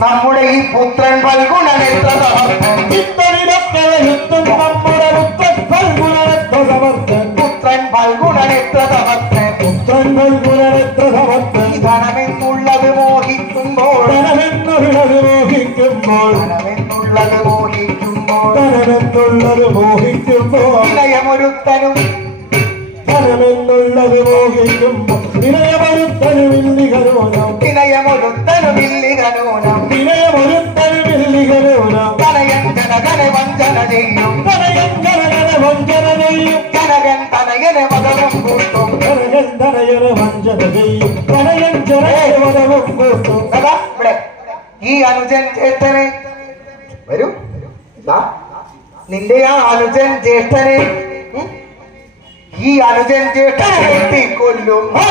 നമ്മുടെ ഈ പുത്രൻ ഫൽഗുണൻ എത്ര സമർത്ഥൻ പുത്രൻ ഫൽഗുണൻ എത്ര സമർത്ഥൻ ഈ ധനമെന്നുള്ളത് മോഹിക്കുമ്പോൾ വിനയമൊരുത്തനും തനയൻ ജനകനെ വഞ്ചന ചെയ്യും ജനകൻ തനയനെ മതവും കൂട്ടും ഇവിടെ ഈ അനുജൻ ചേട്ടനെ വരും നിന്റെ ആ അനുജൻ ജ്യേഷ്ഠനെ ഈ അനുജൻ ജ്യേഷ്ഠനെ വെട്ടിക്കൊല്ലും ആ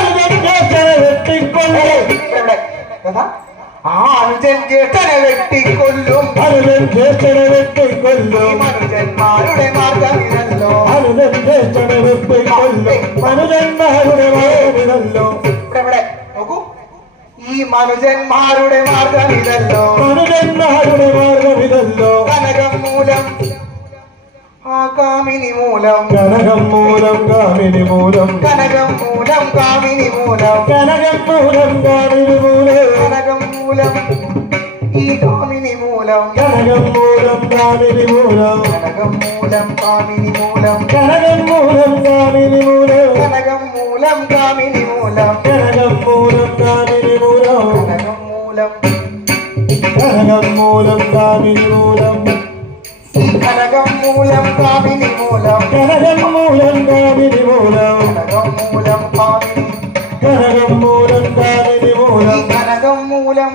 അനുജൻ ജ്യേഷ്ഠനെ വെട്ടിക്കൊല്ലും മനുജന്മാരുടെ മാർഗമിതല്ലോ ഇവിടെ നോക്കൂ ഈ മനുജന്മാരുടെ മാർഗമിതല്ലോ കനകം മൂലം കാമിനി മൂലം കനകം മൂലം കാമിനി മൂലം കനകം മൂലം കാമിനി മൂലം കനകം മൂലം കാമിനി മൂലം കനകം മൂലം ഈ കാമിനി മൂലം കനകം മൂലം കാമിനി മൂലം കനകം മൂലം കാമിനി മൂലം കനകം മൂലം കാമിനി മൂലം കനകം മൂലം കാമിനി മൂലം കനകം മൂലം കാമിനി മൂലം കനകം മൂലം കനകം മൂലം കാമിനി മൂലം കനകം മൂലം കാമിനി മൂലം കനകം മൂലം കാമിനി മൂലം കനകം മൂലം കാമിനി കനകം മൂലം കാമിനി മൂലം കനകം മൂലം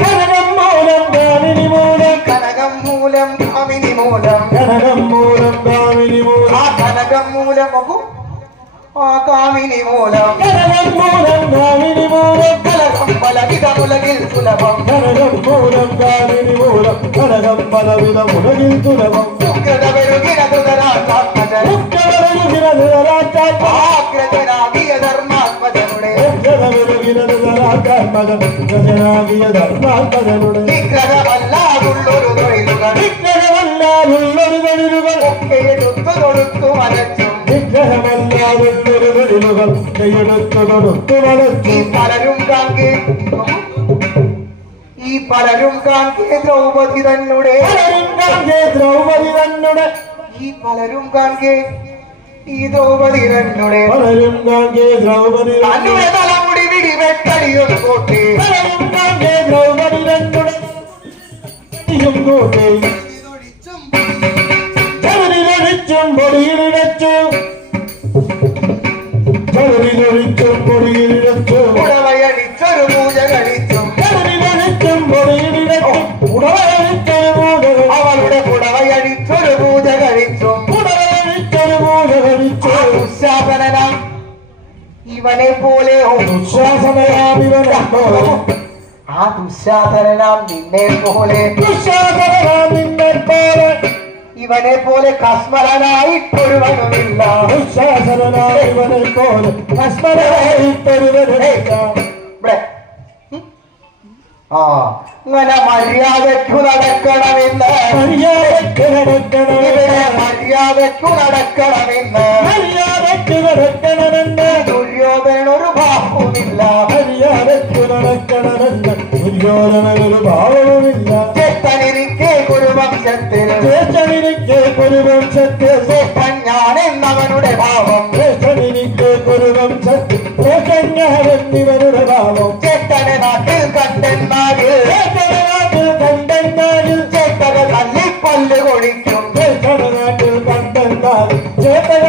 കനകം മൂലം കാമിനി മൂലം കനകം മൂലം കാമിനി മൂലം കനകം മൂലം കാമിനി മൂലം ആ കനകം മൂലം നോക്കൂ ആ കാമിനി മൂലം കനകം മൂലം കാമിനി മൂലം കലകം പലവിധ ഉലകിൽ സുലഭം കനകം മൂലം കാമിനി മൂലം കനകം പലവിധ മുലകിൽ സുലഭം സുകൃത പെരുകിനതുതരാത്മജൻ ആഗ്രജനാകിയ ധർമാത്മജനുടെ നിഗ്രഹമല്ലാതുള്ളൊരു തൊഴിലുകൾ ഒക്കെ എടുത്തു തൊടുത്തു മലച്ചും ഈ പലരും കാൺകെ ദ്രൗപദി തന്നെ ഈ പലരും കാൺകെ ഈ ദ്രൗപദി തന്നെ തന്നുടെ തലമുടി വിടി വെട്ടടിയൊരു കോട്ടെ ഉടവയടിച്ചൊരു പൂജ കഴിച്ചും അവളുടെ പുടവയടിച്ചൊരു പൂജ കഴിച്ചും ദുശാസനനാം ഇവനെ പോലെ ആ ദുശാസനനാം നിന്നെ പോലെ ഇവനെ പോലെ കസ്മരനായിട്ടൊരുവനുമില്ല ഇവനെ പോലെ ഇവിടെ ആ ഇങ്ങനെ മര്യാദയ്ക്കു നടക്കണമെന്ന് മര്യാദയ്ക്കു നടക്കണമെന്ന് ദുര്യോധനൊരു ഭാവവുമില്ല ദുര്യോധനൊരു ഭാവവുമില്ല ചേത്തനിരിക്കെ കുരുവംശത്തിൽ ഞാനെന്നവനുടെ ഭാവം ഞാനെന്നിവരുടെ ഭാവം ചേത്തനെ നാട്ടിൽ കണ്ടെന്നാരിൽ ചേത്തന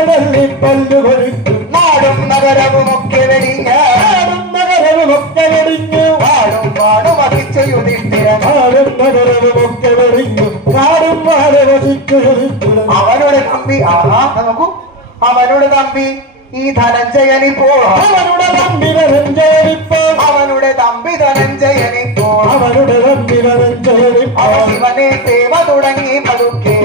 തല്ലിപ്പല്ല് കൊഴിക്കും നാടും നഗരവുമൊക്കെ വെടിഞ്ഞ് വാടും വാടും വഹിച്ചു യുധിഷ്ഠിരൻ അവനുടെ തമ്പി നോക്കൂ അവനുടെ തമ്പി ഈ ധനഞ്ജയനിപ്പോൾ അവനുടെ തമ്പി ധനഞ്ജയനിപ്പോൾ ശിവനെ സേവ തുടങ്ങി പതുക്കെ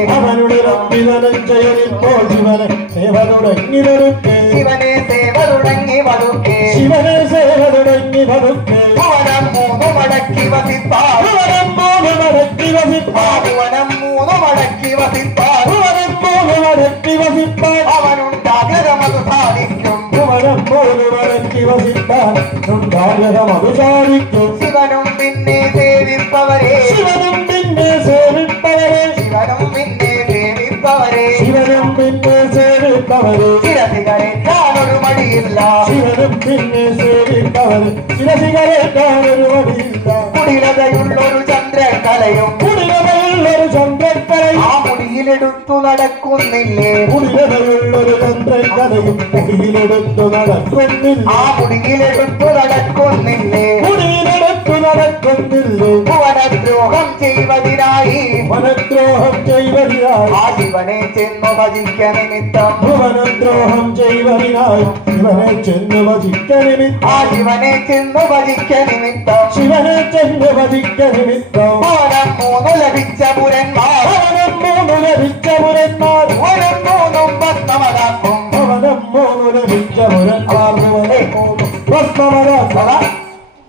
ശിവനെ സേവ തുടങ്ങി പതുക്കെ ഭുവനം മൂന്നു മടക്കി വസിപ്പാൻ ഭുവനം മൂന്ന് മടക്കി വസിപ്പാൻ ഭുവനം മൂന്ന് മടക്കി വസിപ്പാൻ ഭുവനം മൂന്ന് മടക്കി വസിപ്പാൻ അവനുണ്ടാഗ്രഹമത് സാധിക്കും ഭുവനം മൂന്ന് മടക്കി വസിപ്പാൻ ഉണ്ടാഗ്രഹമത് സാധിക്കും ശിവനും പിന്നെ സേവിപ്പവരെ ശിവനും പിന്നെ സേവിപ്പവരെ ശിവനും പിന്നെ സേവിപ്പവരെ ശിവനും പിന്നെ സേവിപ്പവരെ ശിരസികളെ ഞാനൊരു മടിയില്ല ശിവനും പിന്നെ സേവിപ്പവരെ ശിരസികളെ കാണൊരു വടിയില്ല കുടിലതയുള്ളൊരു ചന്ദ്രകലയും കുടിലതയുള്ളൊരു ചന്ദ്രക്കലയും ആ മുടിയിലെടുത്തു നടക്കുന്നില്ലേ കുടിലതയുള്ളൊരു ചന്ദ്രക്കലയും മുടിയിലെടുത്തു നടക്കുന്നില്ല ആ മുടിയിലെടുത്തു നടക്കുന്നില്ലേ മുടിയിലെടുത്തു നടക്കുന്നില്ലേ ഭുവനദ്രോഹം ചെയ്വതിനായി മനദ്രോഹം ചെയ്വതിനായി ആ ശിവനെ ചെന്നു ഭജിക്ക നിമിത്തം ഭുവനദ്രോഹം ചെയ്വതിനായി ശിവനെ ചെന്ന് വധിക്ക നിമിത്തം ആ ശിവനെ ചെന്നു ഭജിക്ക നിമിത്തം ശിവനെ ചെന്ന് വധിക്ക നിമിത്തം ഭുവനം മൂന്ന് ലഭിച്ച പുരന്മാർ ഭവനം മൂന്ന് ലഭിച്ച പുരന്മാർ ഭുവനം മൂന്നും ഭസ്മമതാക്കും ഭവനം മൂന്ന് ലഭിച്ച പുരന്മാർ ഭുവനം മൂന്ന് ഭസ്മമതാക്കും.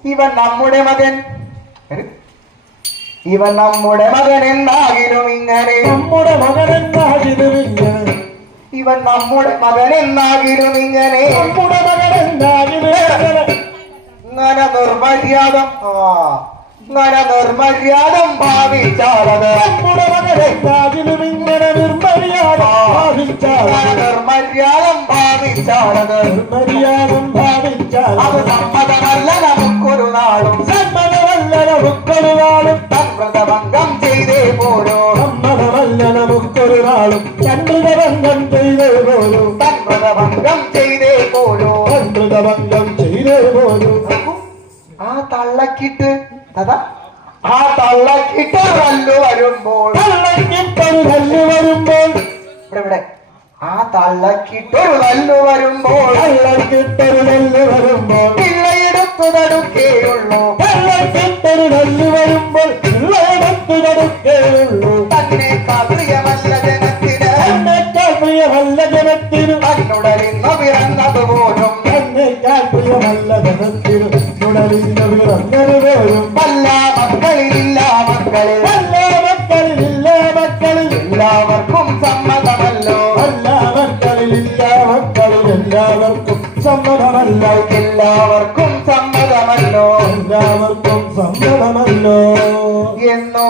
ഇവൻ നമ്മുടെ മകൻ ഇവൻ നമ്മുടെ മകൻ എന്നാകിലും ഇങ്ങനെ നമ്മുടെ മകനെന്നാകിലും ഇങ്ങനെ ഇവൻ നമ്മുടെ മകൻ എന്നാകിലും ഇങ്ങനെ നമ്മുടെ മകനെന്നാകിലും ഇങ്ങനെ ഇങ്ങനെ നിർമര്യാദം ഇങ്ങനെ നിർമര്യാദം ഭാവിച്ചാലത് നമ്മുടെ മകനെന്നാകിലും ഇങ്ങനെ നിർമര്യാദം ഭാവിച്ചാൽ ഇങ്ങനെ നിർമര്യാദം ഭാവിച്ചാലത് നിർമര്യാദം ഭാവിച്ചാൽ അത് സമ്മതമല്ല നമുക്കൊരു നാളും സമ്മതമല്ല നമുക്കൊരു നാളും സമ്പ്രതഭംഗം ചെയ്തേ പോരോ സമ്മതമല്ല നമുക്കൊരു നാളും ചന്ദ്രികഭംഗം ചെയ്തേ പോരൂ സമ്പ്രതഭംഗം ചെയ്തേ പോരോ ചന്ദ്രികഭംഗം ചെയ്തേ പോരൂ ആ തള്ളക്കിട്ട് അതാ ആ തള്ളക്കിട്ട് തല്ലു വരുമ്പോൾ തള്ളക്കിട്ടൊരു തല്ല് വരുമ്പോൾ ഇവിടെ ആ തള്ളക്കിട്ടൊരു തല്ലു വരുമ്പോൾ തള്ളക്കിട്ടൊരു തല്ല് വരുമ്പോൾ പിള്ളയെടുത്തു തടുക്കേയുള്ളൂ തള്ളക്കിട്ടൊരു തല്ല് വരുമ്പോൾ പിള്ളയെടുത്തു നടക്കേയുള്ളൂ തന്നേക്കാൾ പ്രിയമല്ല ജനത്തിന് എന്നേക്കാൾ പ്രിയമല്ല ജനത്തിനു തന്നുടലിന്ന് പിറന്നതുപോലും എന്നേക്കാൾ പ്രിയമല്ല ജനത്തിനു തുടലിന് പിറന്നതു പോലും വല്ല മക്കളിലില്ല മക്കളിൽ നല്ല മക്കളിലില്ല മക്കളിൽ എല്ലാവർക്കും സമ്മതമല്ലോ എല്ലാ മക്കളിലില്ല മക്കളിൽ എല്ലാവർക്കും സമ്മതമല്ല എല്ലാവർക്കും സമ്മതമല്ലോ എല്ലാവർക്കും സമ്മതമല്ലോ എന്നോ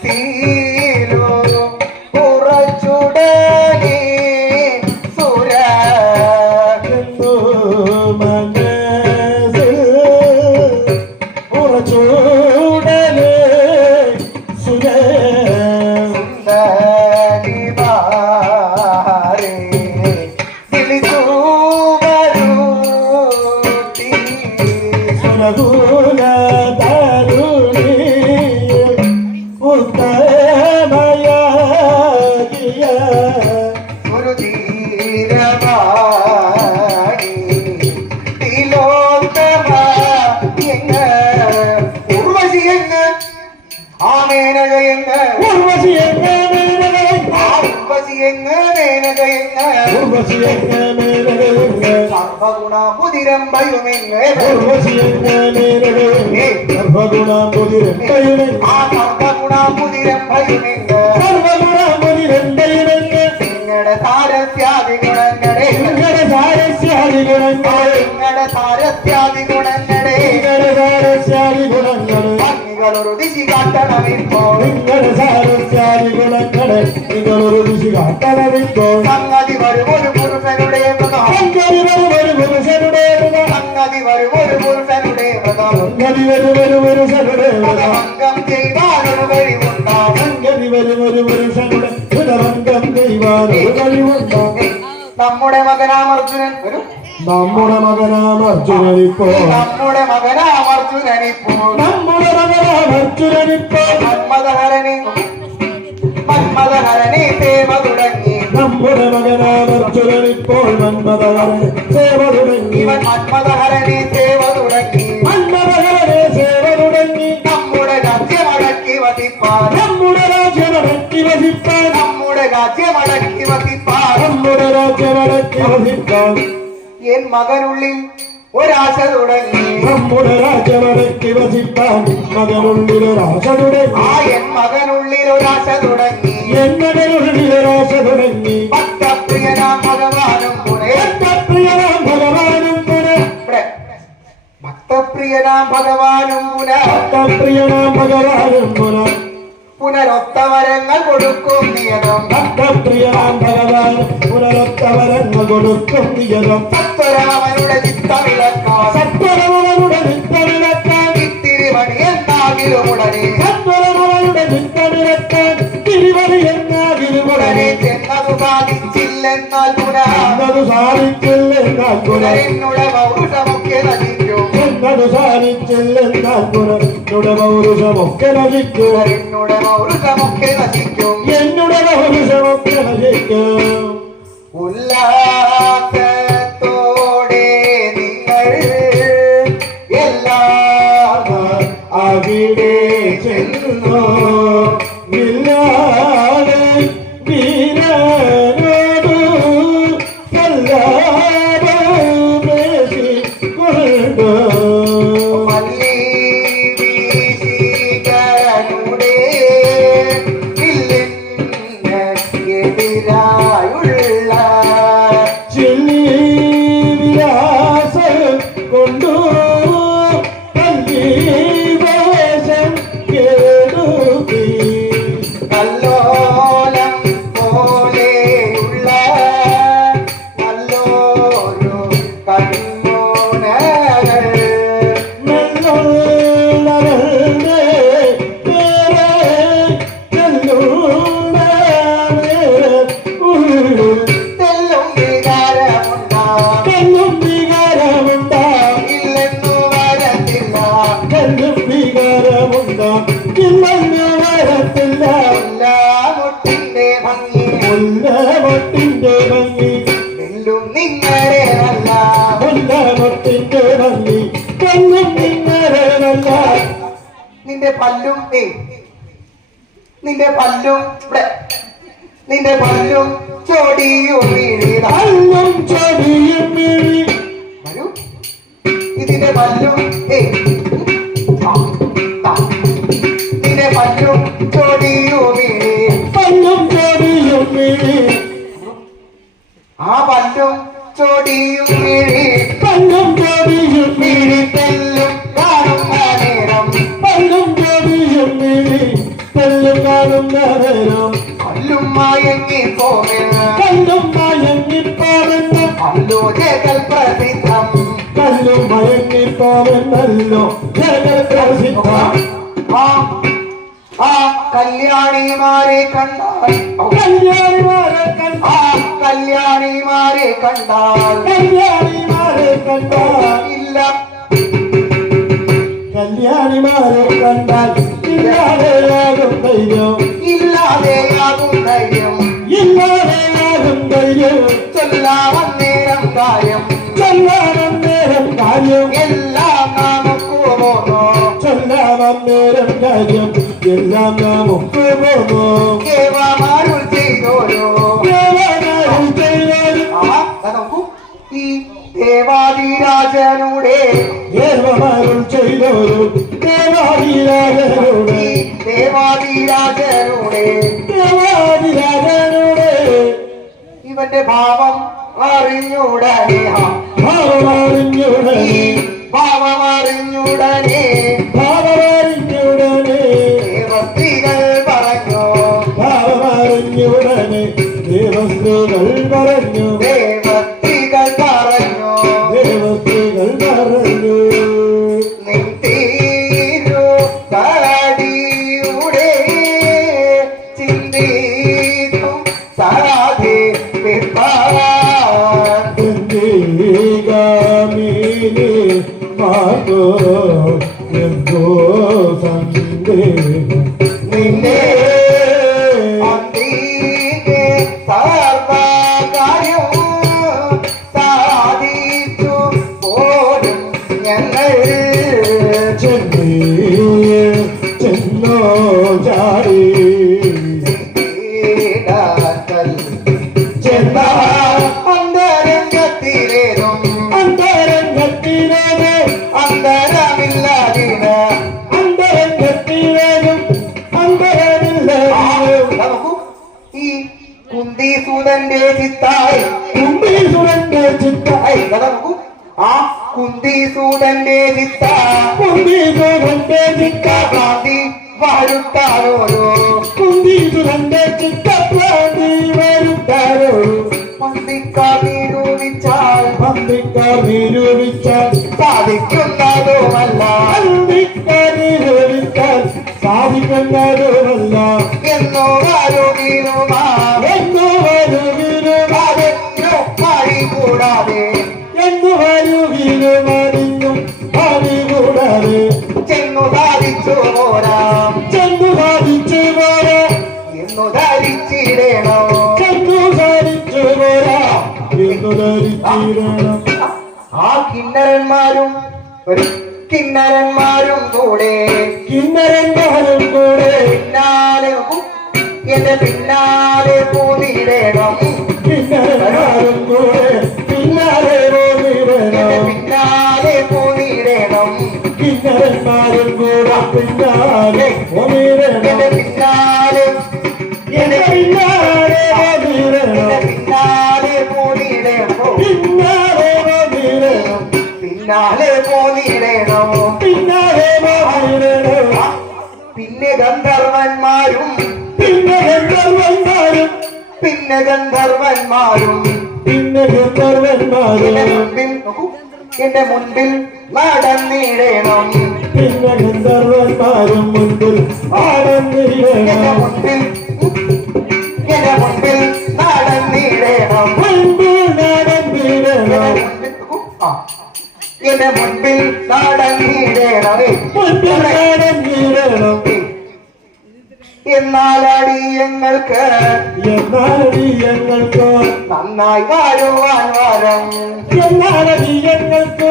മനസ്സിലോ ഉറച്ചുടനെ സുര എന്നു മനസ്സിൽ ഉറച്ചൂടലേ സുരേ സുന്ദരിമാരെ വിളിച്ചു വരൂട്ടി സുരകൂല തരുണി ഉത്തമയാകിയ ഒരു ധീരവാണി തിലോത്തമ എങ്ങ് ഉർവശി എങ്ങ് ആ മേനക എങ്ങ് ഉർവശി എങ്ങ് മേനകയെങ്ങ് ആ ഉർവശി എങ്ങ് മേനക എങ്ങ് ഉർവശി എങ്ങ് മേനകയെങ്ങ് സർവഗുണാപുതിരം ഭയുമെങ്ങ് ഉർവശി എങ്ങ് മേനകയെങ്ങ് സർവഗുണാംബുധിരണ്ടയുമെങ്ങ് ആ സർവഗുണാപുതിരം ഭയുമെങ്ങ് സർവഗുണാംബുധിരണ്ടയുമെങ്ങ് നിങ്ങളുടെ സാരസ്യാദി ഗുണങ്ങളെ നിങ്ങളുടെ സാരസ്യാദി ഗുണങ്ങളെ നിങ്ങളുടെ സാരസ്യാദി ഗുണങ്ങളെ നിങ്ങളുടെ സാരസ്യാദി ഗുണങ്ങളെ നിങ്ങളൊരു ദിശി കാട്ടണമിപ്പോൾ നിങ്ങളുടെ സാരസ്യാദി ഗുണങ്ങളെ നിങ്ങളൊരു ദിശ കാട്ടണമിപ്പോൾ സംഗതി വരുമൊരു പുരുഷനുടെ മൃഗം സംഗതി വരുമൊരു പുരുഷനുടെ മൃഗം സംഗതി വരുമൊരു പുരുഷനുടെ മൃഗം സംഗതി വരുമൊരു പുരുഷനുടെ മൃഗം ഭംഗം ചെയ്താലൊരു കഴിവുണ്ടാവും സംഗതി വരുമൊരു പുരുഷനുടെ ഭംഗം ചെയ്യുവാനൊരു കഴിവുണ്ടാകും നമ്മുടെ മകനാം അർജുനൻ ഒരു നമ്മുടെ മകനാം അർജുനനിപ്പോൾ നമ്മുടെ മകനാം അർജുനനിപ്പോൾ നമ്മുടെ മകനാം അർജുനനിപ്പോൾ മന്മദഹരനെ സേവ തുടങ്ങി നമ്മുടെ മകനാം അർജുനനിപ്പോൾ മന്മദഹരനെ സേവ തുടങ്ങി ഇവൻ മന്മദഹരനെ സേവ തുടങ്ങി മന്മദഹരനെ സേവ തുടങ്ങി നമ്മുടെ രാജ്യമടക്കി വസിപ്പാൻ നമ്മുടെ രാജ്യമടക്കി വസിപ്പാൻ നമ്മുടെ രാജ്യമടക്കി വസിപ്പാൻ നമ്മുടെ രാജ്യമടക്കി വസിപ്പാൻ എൻ മകനുള്ളിൽ ഒരാശ തുടങ്ങി നമ്മുടെ രാജ്യമടക്കി വസിപ്പാൻ മകനുള്ളിലൊരാശ തുടങ്ങി എൻ മകനുള്ളിൽ ഒരാശ തുടങ്ങി എൻ മകനുള്ളിലൊരാശ തുടങ്ങി ഭക്തപ്രിയനാം ഭഗവാനും പുനേ ഭക്തപ്രിയനാം ഭഗവാനും ഭക്തപ്രിയനാം ഭഗവാനും ഭക്തപ്രിയനാം ഭഗവാനും പുനരൊത്തവരങ്ങൾ കൊടുക്കും നിയതം ഭക്തപ്രിയനാം ഭഗവാൻ പുനരൊത്തവരങ്ങൾ കൊടുക്കും നിയതം സത്വരാമനുടെ ചിത്തവിളക്കാൻ സത്വരമവരുടെ ചിത്തമിളക്കാൻ തിരുവടി എന്നാകിലും ഉടനെ സത്വരമവരുടെ ചിത്തമിളക്കാൻ തിരുവടി എന്നാകിലും ഉടനെ ഉടനെ ചെന്നതു സാധിച്ചില്ലെന്നാൽ എന്നത് സാധിച്ചില്ലെന്നാൽ പുനരെന്നുടെ പൗരുഷമൊക്കെ നശിക്കും എന്നത് സാധിച്ചില്ലെന്നാൽ പുനരുടെ പൗരുഷമൊക്കെ നശിക്കും പുനരെന്നുടെ പൗരുഷമൊക്കെ നശിക്കും എന്നുടെ പൗരുഷമൊക്കെ നശിക്കും ഉല്ലാസത്തോടെ നിങ്ങൾ എല്ലാം അവിടെ ചെന്നു ഇല്ലാതെ വീരനോടു സല്ലാപേശിക്കൊണ്ടു മല്ലി വീശികനുടെ വില്ലിന് എതിരായുള്ള ചില്ലി വിലാസം കൊണ്ടു കല്ലി വേഷം കേടുകി കല്ലോലം പോലെയുള്ള നല്ലൊരു കൺമോനകൾ മെല്ലുള്ളവരുടെ പേരെ തെല്ലും വികാരമുണ്ടാ തെല്ലും വികാരമുണ്ടാം ഇല്ലെന്നു വരത്തില്ല തെല്ലും വികാരമുണ്ടാം ഇല്ലെന്നു വരത്തില്ല മുല്ലാമുട്ടിന്റെ ഭംഗി മുല്ലമൊട്ടിന്റെ ഭംഗി തെല്ലും നിങ്ങളെ നല്ല മുല്ലമൊട്ടിന്റെ ഭംഗി തെല്ലും നിങ്ങളല്ല നിന്റെ പല്ലും നിന്റെ പല്ലും ഇവിടെ നിന്റെ പല്ലും ചോടിയും വീഴീത അല്ലും ചൊടിയും മിഴി വരൂ ഇതിന്റെ പല്ലും നിന്റെ പല്ലും ചോടിയും വീഴി പല്ലും ചൊടിയും മിഴി ആ പല്ലും ചോടിയും വീഴി പല്ലും ചൊടിയും മിഴി തെല്ലും കാണുന്ന നേരം പല്ലും ചൊടിയും മിഴി തെല്ലും കാണുന്ന നേരം പല്ലും മയങ്ങി പോകെന്ന് കല്ലും മയങ്ങിപ്പോവെന്ന് പല്ലു ജഗൽ പ്രസിദ്ധം കല്ലും മയങ്ങിപ്പോവെന്നല്ലോ ജഗൽ പ്രസിദ്ധം ആ ആ കല്യാണിമാരെ കണ്ടാൽ കല്യാണിമാരെ കണ്ട ആ കല്യാണിമാരെ കണ്ടാൽ കല്യാണിമാരെ കണ്ട ഇല്ല കല്യാണിമാരെ കണ്ടാൽ ഇല്ലാതെയാകും ധൈര്യം ഇല്ലാതെയാകും ധൈര്യം ഇല്ലാതെയാകും ധൈര്യം ചൊല്ലാവന്നേരം കാര്യം ചൊല്ലാമന്നേരം കാര്യം എല്ലാം നമുക്ക് പോന്നോ ചൊല്ലാമന്നേരം കാര്യം എല്ലാം നമുക്ക് പോന്നു ദേവമാരുൾ ചെയ്തോരോ ദേവനാരും ചെയ്താലും നോക്കൂ ഈ ദേവാദിരാജനുടെ ദേവമാരും ചെയ്തോരും ദേവാദിരാജനോട് ഈ ദേവാദിരാജനുടെ ദേവാദിരാജനോട് ഇവന്റെ ഭാവം അറിഞ്ഞുടനെ ഭാവമറിഞ്ഞുടനെ ഈ ഭാവം അറിഞ്ഞുടനെ ഭാവമറിഞ്ഞുടനെ ദേവസ്ത്രീകൾ പറഞ്ഞു ഭാവമറിഞ്ഞുടനെ ദേവസ്ത്രീകൾ പറഞ്ഞു ദേവസ്ത്രീകൾ പറഞ്ഞു ദേവസ്ത്രീകൾ പറഞ്ഞു നിന്തീരു കടിയുടെ ചിന്തിതും സാധി ഗാമിനി മാതോ എന്തോ സന്ദേഹം നിന്നെ അന്തികെ സർവകാര്യം സാധിച്ചു പോലും ഞങ്ങൾ ചെന്നോ ചാടി ചെന്ന അന്തരംഗത്തിലേതും അന്തരംഗത്തിൽ വരുത്താനോരോ കുന്തിച്ചു തന്റെ ചിത്തപ്രാന്തി വരുത്താനോരോ പന്തിക്കാർ നിരൂപിച്ചാൽ പന്തിക്കാർ നിരൂപിച്ചാൽ സാധിക്കുന്നതുമല്ല പന്തിക്കാർ നിരൂപിച്ചാൽ സാധിക്കുന്നതുമല്ല എന്നോ ആരോഗ്യരുമാ എന്നു വരുകിലുമാറിഞ്ഞു മഴി കൂടാതെ എന്നു വരുകിലുമാറിഞ്ഞും മഴി കൂടാതെ ചെന്നു ധാരിച്ചു പോരാം ചെന്നു സാധിച്ചു പോരാ എന്നു ധരിച്ചിടണോ ചെന്നു സാധിച്ചു പോരാ എന്നു ധരിച്ചിടണം ആ കിന്നരന്മാരും ഒരു കിന്നരന്മാരും കൂടെ കിന്നരന്മാരും കൂടെ പിന്നാലെ എന്റെ പിന്നാലെ പോന്നിടണം കിന്നരന്മാരും കൂടെ പിന്നാലെ എന്റെ പോന്നിടണം പിന്നാലെ പോന്നിടണം കിന്നരന്മാരും കൂടെ പിന്നാലെ പോന്നിടണം എന്റെ പിന്നാലെ എന്റെ പിന്നാലെ എന്റെ പോന്നിടണം പിന്നാലെ പോന്നിടണം പിന്നാലെ പോന്നിടണം പിന്നാലെ പോന്നിടണം പിന്നാലെ പോന്നിടണം പിന്നെ ഗന്ധർവന്മാരും പിന്നെ ഗന്ധർവന്മാരും പിന്നെ ഗന്ധർവന്മാരും പിന്നെ എന്റെ ഗന്ധർവന്മാരും മുൻപിൽ നോക്കൂ എന്റെ മുൻപിൽ നടന്നിടണം പിന്നെ ഗന്ധർവന്മാരും മുൻപിൽ എന്റെ ആടന്നിടണം മുൻപിൽ എന്റെ മുൻപിൽ നടന്നിടണം മുൻപിൽ എന്റെ നടന്നിടണം മുൻപിൽ നോക്കൂ. ആ. എന്റെ മുൻപിൽ നടന്നിടണമേ മുൻപിൽ നടന്നിടണം എന്നാൽ അടിയങ്ങൾക്ക് എന്നാലടി ഞങ്ങൾക്ക് നന്നായി വാഴുവാൻ വരം എന്നാലടി ഞങ്ങൾക്ക്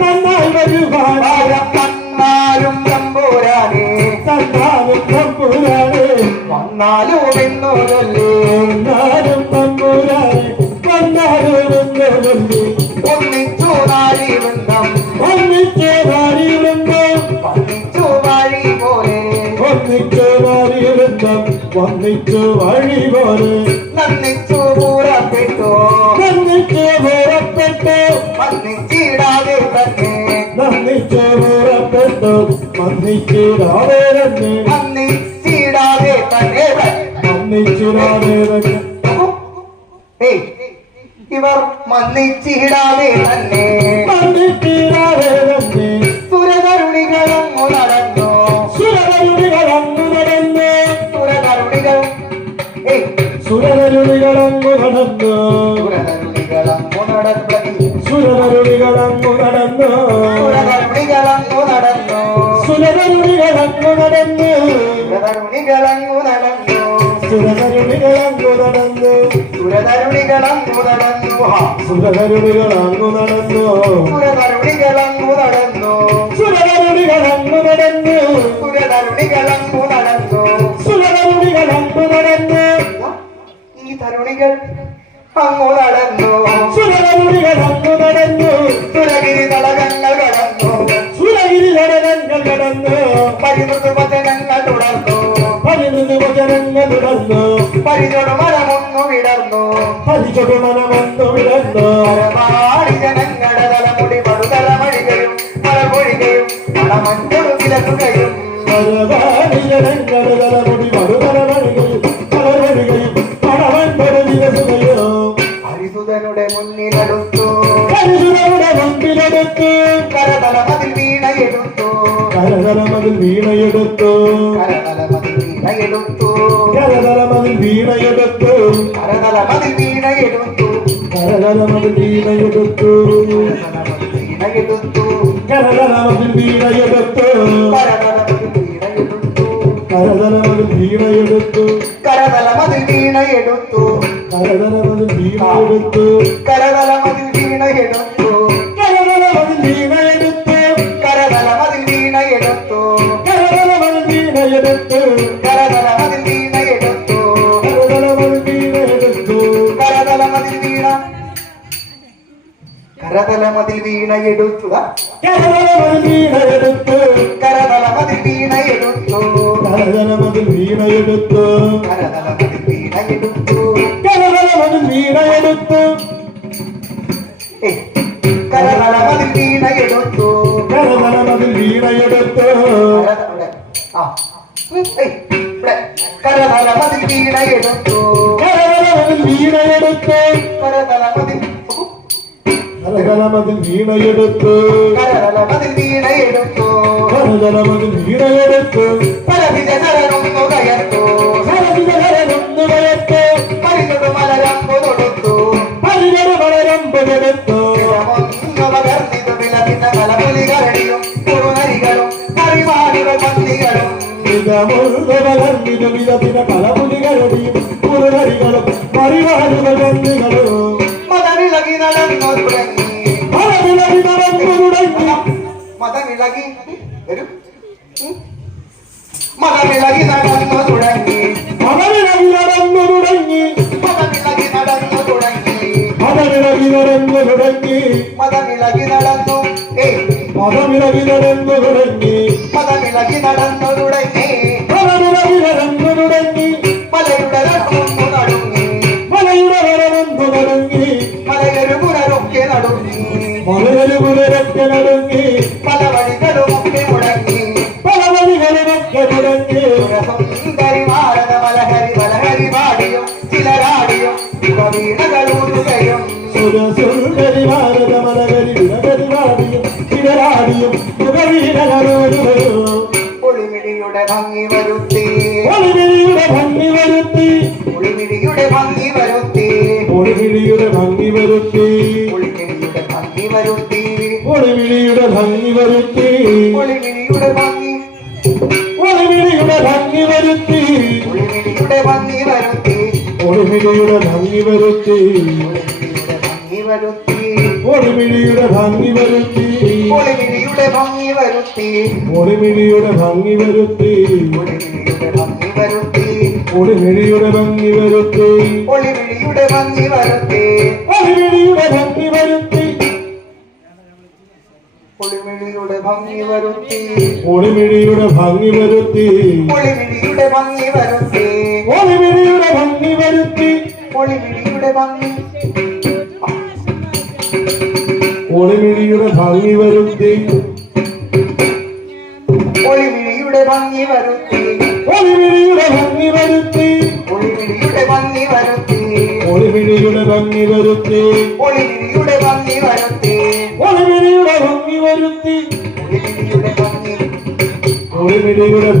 നന്നായി വരുവാൻ വരം തന്നാലും തമ്പുരാനെ തന്നാലും തമ്പുരാനെ വന്നാലും എന്നു ചൊല്ലി എന്നാലും തമ്പുരാനെ വന്നാലും എന്നൊല്ലി ഒന്നിച്ചു നാരി വൃന്ദം ഒന്നിച്ച് വാരിയിടുന്നു ഒന്നിച്ചു വഴി പോലെ ഒന്നിച്ച് വാരിയിടുന്നു ഒന്നിച്ച് വഴി പോലെ നന്ദിച്ചു പൂരപ്പെട്ടു ഒന്നിച്ച് പുറപ്പെട്ടു വന്നിച്ചിടാതെ തന്നെ നന്ദിച്ച് പുറപ്പെട്ടു വന്നിച്ചിടാതെ തന്നെ വന്നിച്ചിടാതെ തന്നെ വന്നിച്ചിടാതെ തന്നെ ഏയ്, ഇവർ മന്നിച്ചിടാതെ തന്നെ വന്നിച്ചിടാതെ തന്നെ സുരകരുണികളങ്ങു നടന്നു സുരകരുണികളങ്ങു നടന്നു സുരകരുണികൾ ഏയ്, സുരകരുണികളങ്ങു നടന്നു സുരകരുണികളങ്ങു നടന്നു സുരകരുണികളങ്ങു നടന്നു സുരകരുണികളങ്ങു നടന്നു സുരകരുണികളങ്ങു നടന്നു സുരകരുണികളങ്ങു നടന്നു സുരകരുണികളങ്ങു നടന്നു സുരകരുണികളങ്ങു നടന്നു ഹാ. സുരകരുണികളങ്ങു നടന്നു സുരകരുണികളങ്ങു നടന്നു സുരകരുണികളങ്ങു നടന്നു സുരകരുണികളങ്ങു നടന്നു സുരകരുണികളങ്ങു നടന്നു ഈ തരുണികൾ അങ്ങു നടന്നു സുരകരുണികളങ്ങു നടന്നു സുരഗിരി തടകങ്ങൾ കടന്നു സുരഗിരി ഘടകങ്ങൾ കടന്നു പരിമൃദു വചനങ്ങൾ തുടർന്നു പതിനൊന്ന് വചനങ്ങൾ തുടർന്നു പരിചൊടു മരമൊന്നു വിടർന്നു പരിചൊടു മനമൊന്നു വിടർന്നു പരമാടി ജനങ്ങളുടെ തലമുടി പടുതലമഴികയും മലമൊഴികയും മണമഞ്ഞൊടു വിലക്കുകയും പരവാടി ജനങ്ങളുടെ തലമുടി മറുതലമഴുകയും പലവഴുകയും പടവൻപട വികസുകയോ ഹരിസുതനുടെ മുന്നിലെടുത്തു കരുതയുടെ മുൻപിലെടുത്തു കരതലമതിൽ വീണയെടുത്തു കരതലമതിൽ വീണയെടുത്തു കരതലമതിൽ വീണയെടുത്തു കരതലമതിൽ വീണയെടുത്തു കരതലമതിൽ വീണയെടുത്തു കരതലമതിൽ വീണയെടുത്തു വീണയെടുത്തു കരതലമതിൽ വീണയെടുത്തു കരതലമതിൽ വീണയെടുത്തു കരതലമതിൽ വീണയെടുത്തു കരതലമതിൽ വീണയെടുത്തു കരതലമതിൽ വീണയെടുത്തു കരതലമതിൽ വീണയെടുത്തു കരതലമതിൽ വീണയെടുത്തു കരതലമതിൽ വീണയെടുത്തു കരതലമതിൽ വീണയെടുത്തു കരതലമതിൽ വീണയെടുത്തു കരതലമതിൽ വീണ കരതലമതിൽ വീണയെടുത്തു കരതലമതിൽ വീണയെടുത്തു കരതലമതിൽ വീണയെടുത്തു കരതലമതിൽ വീണയെടുത്തു കരതലമതിൽ വീണയെടുത്തു കരതലമതിൽ വീണയെടുത്തു കരതലമതിൽ വീണയെടുത്തു കരതലമതിൽ വീണയെടുത്തു ആ കരതലമതിൽ വീണയെടുത്തു വീണയെടുത്ത് കരതലമതിൽ കരകലമതിൽ വീണയെടുത്ത് കരതലമതിൽ വീണയെടുത്തു കരകലമതിൽ വീണയെടുത്ത് പരവിജനൊന്നു കയർത്തു സരസിജനൊന്നു കയത്ത് പരിചൊടു മലരമ്പു തൊടുത്തു പരിചൊടു മലരമ്പെടുത്തു പകർന്നിതു വിലപിന്ന കലപുലി കരടിയും കുറുനരികളും കറിമാടുകൾ പന്നികളും ഇതമുഴുകലർന്നിതു വിലപിന കലപുലികളുടെയും കുറുനരികളും പരിവാടുകൾ പന്നികളും മതമിളകി നടന്നു തുടങ്ങി മലവിളകി നടന്നു തുടങ്ങി മതമിളകി വരൂ മതമിളകി നടന്നു തുടങ്ങി മലവിളകി നടന്നു തുടങ്ങി മതമിളകി നടന്നു തുടങ്ങി മലവിളകി നടന്നു തുടങ്ങി മതമിളകി നടന്നു മലവിളകി നടന്നു തുടങ്ങി മതമിളകി നടന്നു തുടങ്ങി മലവിളകി നടന്നു തുടങ്ങി മലയുടെ രഥമൊന്നു നടുങ്ങി മലയുടെ വരവൊന്നു തുടങ്ങി മലയൊരു പുനരൊക്കെ നടുങ്ങി മലയൊരു പുനരൊക്കെ നടങ്ങി പല വഴികളുമൊക്കെ മുടങ്ങി പല വഴികളുമൊക്കെ തുടങ്ങി സുന്ദരി ഭാരത മലഹരി മലഹരി പാടിയും ചിലരാടിയും വീണകളൂടുകയും സുരസുന്ദരി ഭാരത മലകരി വിലകരി വാടിയും ചിലരാടിയും മുഖവീരകളോടുകയോ ഒളിമിടിയുടെ ഭംഗി വരുത്തി ഒളിവിളിയുടെ ഭംഗി വരുത്തി ഒളിമിടിയുടെ ഭംഗി വരുത്തി ഒളിവിളിയുടെ ഭംഗി വരുത്തി ഒളിമിടിയുടെ ഭംഗി വരുത്തി ഒളിവിളിയുടെ ഭംഗി വരുത്തി ഒളിമിടിയുടെ ഭംഗി ഒളിവിളിയുടെ ഭംഗി വരുത്തി ഒളിമിടിയുടെ ഭംഗി വരുത്തി ഒളിവിളിയുടെ ഭംഗി വരുത്തി ഒളിമിടിയുടെ ഭംഗി വരുത്തി ഒളിവിളിയുടെ ഭംഗി വരുത്തി ഒളിമിടിയുടെ ഭംഗി വരുത്തി ഒളിവിളിയുടെ ഭംഗി വരുത്തി ഒളിമിടിയുടെ ഭംഗി വരുത്തി ഒളിവിളിയുടെ ഭംഗി വരുത്തി ഒളിമിടിയുടെ ഭംഗി വരുത്തി ഒളിവിളിയുടെ ഭംഗി വരുത്തി ഒളിമിടിയുടെ ഭംഗി വരുത്തി ഒളിവിളിയുടെ ഭംഗി വരുത്തി ഒളിമിടിയുടെ ഭംഗി ഒളിവിളിയുടെ ഭംഗി വരുത്തി ഒളിമിടിയുടെ ഭംഗി വരുത്തി ഒളിവിളിയുടെ ഭംഗി വരുത്തി ഒളിമിടിയുടെ ഭംഗി വരുത്തി ഒളിവിളിയുടെ ഭംഗി വരുത്തി ഒളിമിടിയുടെ ഭംഗി വരുത്തി ഒളിവിളിയുടെ ഭംഗി വരുത്തി ഒളിമിടിയുടെ ഭംഗി ഒളിവിളിയുടെ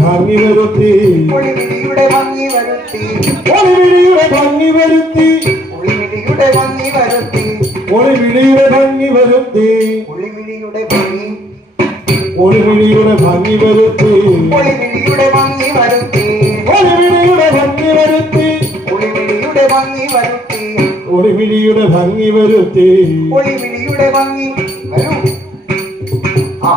ഭംഗി വരുത്തി ഒളിമിടിയുടെ ഭംഗി വരുത്തി ഒളിവിളിയുടെ ഭംഗി വരുത്തി ഒളിമിടിയുടെ ഭംഗി വരുത്തി ഒളിവിളിയുടെ ഭംഗി ഒളിമിടിയുടെ ഭംഗി വരുത്തി ഒളിവിളിയുടെ ഭംഗി വരുത്തി ഒളിമിടിയുടെ ഭംഗി വരുത്തി ഒളിവിളിയുടെ ഭംഗി വരുത്തി ഒളിമിടിയുടെ ഭംഗി വരുത്തി ഒളിവിളിയുടെ ഭംഗി വരൂ ആ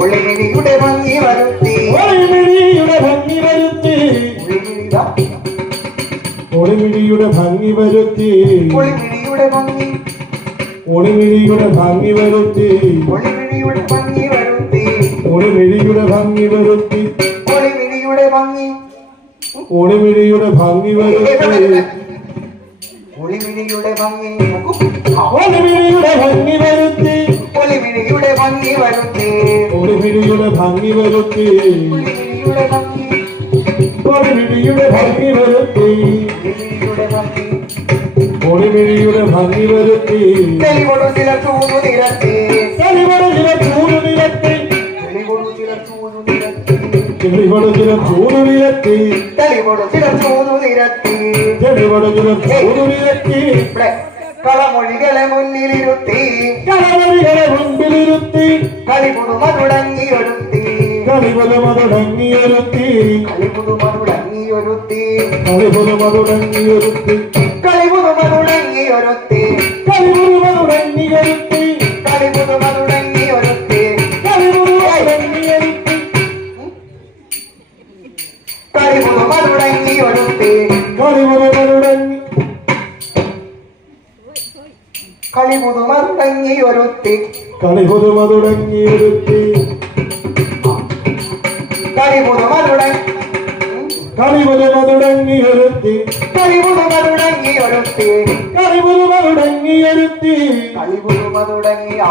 ഒളിവിളിയുടെ ഭംഗി വരുത്തി ഒളിമിടിയുടെ ഭംഗി വരുത്തി ഒളിമിടിയുടെ ഭംഗി വരുത്തി ഒളിവിളിയുടെ ഭംഗി ഒളിമിടിയുടെ ഭംഗി വരുത്തി ഒളിവിളിയുടെ ഭംഗി വരുത്തി ഒളിമിടിയുടെ ഭംഗി വരുത്തി ഒളിവിളിയുടെ ഭംഗി ഒളിമിടിയുടെ ഭംഗി വരുത്തി ഒളിവിളിയുടെ ഭംഗി ഒളിമിടിയുടെ ഭംഗി വരുത്തി ഒളിവിളിയുടെ ഭംഗി വരുത്തി ഒളിമിടിയുടെ ഭംഗി വരുത്തി ഒളിവിളിയുടെ ഭംഗി ഒളിമിടിയുടെ ഭംഗി വരുത്തി ഒളിവിളിയുടെ ഭംഗി ഒളിമിടിയുടെ ഭംഗി വരുത്തി തെളിവൊടു ചില ചൂതു നിരത്തി തെളിവട ചില ചൂട് നിരത്തി തെളിവൊടു ചില ചൂതു നിരത്തി തെളിവട ചില ചൂട് നിരത്തി തെളിവൊടു ചില ചൂതു നിരത്തി തെളിവട ചില ചൂട് നിരത്തി ഇവിടെ കളമൊഴികളെ മുന്നിലിരുത്തി കളവരികളെ മുൻപിലിരുത്തി കളിപുതുമതുടങ്ങിയൊരുത്തി കളിപുതുമതുടങ്ങിയൊരുത്തി കളിപുതുമതുടങ്ങിയൊരുത്തി കളിപുതുമതുടങ്ങിയൊരുത്തി കളിപുതുമതുടങ്ങിയൊരുത്തി കളിപുതുമതുടങ്ങിയൊരുത്തി കളിപുതുമതുടങ്ങിയൊരുത്തി കളിപുതുമതുടങ്ങിയൊരുത്തി കളിപുതുമതുടങ്ങിയൊരുത്തി കളിപുതുമതുടങ്ങി കളിപുതുമതുടങ്ങിയൊരുത്തി കളിപുതുമതുടങ്ങിയൊരുത്തി കളിപുതുമതുടങ്ങിയൊരുത്തി കളിപുതുമതുടങ്ങിയൊരുത്തി കളിപുതുമതുടങ്ങിയൊരുത്തി കളിപുതുമതുടങ്ങിയ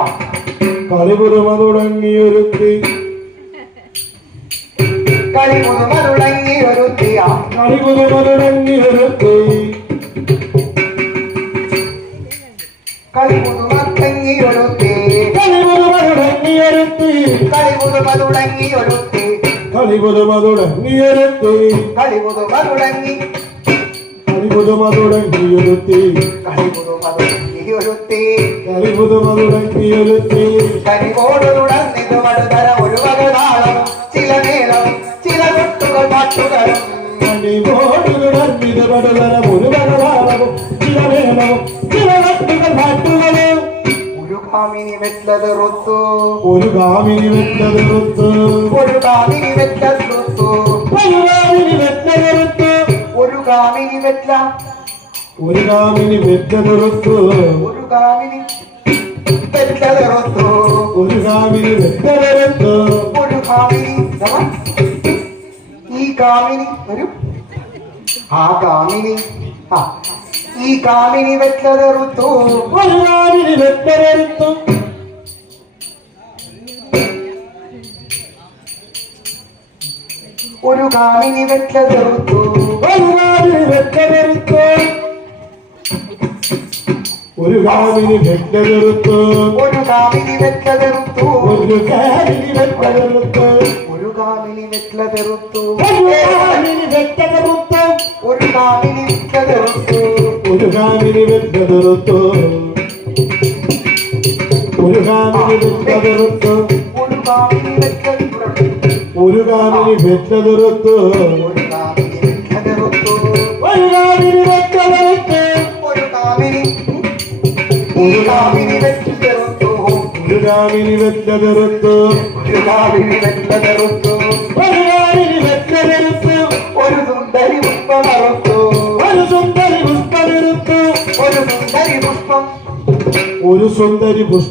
കളിപുതുമതുടങ്ങിയൊരുത്തി കളിമുതുമരുളങ്ങിയൊരുത്തിയ കളിമുതുമരുളങ്ങിയൊരുത്തി കളിമുതുമത്തങ്ങിയൊരുത്തി കളിമുതുമരുളങ്ങിയൊരുത്തി കളിമുതുമരുളങ്ങിയൊരുത്തി കളിമുതുമരുളങ്ങിയൊരുത്തി കളിമുതുമരുളങ്ങി കളിമുതുമരുളങ്ങിയൊരുത്തി കളിമുതുമരുളങ്ങിയൊരുത്തി കളിമുതുമരുളങ്ങിയൊരുത്തി കരികോട് തുടർന്നിത് വടുതര ഒരു വകതാളം ചില മേളം ചില കൊട്ടുകൾ പാട്ടുകളും കളികോട് തുടർന്നിത് വടുതര ഒരു വകതാളവും ചില മേളവും ചില കൊട്ടുകൾ പാട്ടുകളും ഒരു കാമിനി വെറ്റതെറുത്തു ഒരു കാമിനി വെറ്റതെറുത്തു ഒരു കാമിനി വെറ്റതെറുത്തു ഒരു കാമിനി വെറ്റതെറുത്തു ഒരു കാമിനി വെറ്റ ഒരു കാമിനി വെറ്റതെറുത്തു ഒരു കാമിനി വെറ്റതെറുത്തു ഒരു കാമിനി വെറ്റതെറുത്തു ഒരു കാമിനി ഈ കാമിനി ഒരു ആ കാമിനി ആ ഈ കാമിനി വെറ്റതെറുത്തു ഒരു കാമിനി വെറ്റതെറുത്തു ഒരു കാമിനി വെറ്റതെറുത്തു ഒരു കാമിനി വെറ്റതെറുത്തു ഒരു കാമിനി വെറ്റതെറുത്തു ഒരു കാമിനി വെറ്റതെറുത്തു ഒരു കാമിനി വെറ്റതെറുത്തു ഒരു കാമിനി വെറ്റതെറുത്തു ഒരു കാമിനി വെറ്റതെറുത്തു ഒരു കാമിനി വെറ്റതെറുത്തു ഒരു കാമിനി വെറ്റതെറുത്തു ഒരു കാമിനി വെറ്റതെറുത്തു ഒരു കാമിനി വെറ്റതെറുത്തു ഒരു കാമിനി വെറ്റതെറുത്തു ഒരു കാമിനി വെറ്റതെറുത്തു ഒരു കാമിനി വെറ്റതെറുത്തു ഒരു കാമിനി ഈ കാമിനി വെറ്റതെറുത്തു ഒരു കാമിനി വെറ്റതെറുത്തു ഒരു കാമിനി വെറ്റതെറുത്തു ഒരു കാമിനി വെറ്റതെറുത്തു ഒരു സുന്ദരി പുഷ്പമറുത്തു ഒരു സുന്ദരി പുഷ്പമെടുത്തു ഒരു സുന്ദരി പുഷ്പം ഒരു സുന്ദരി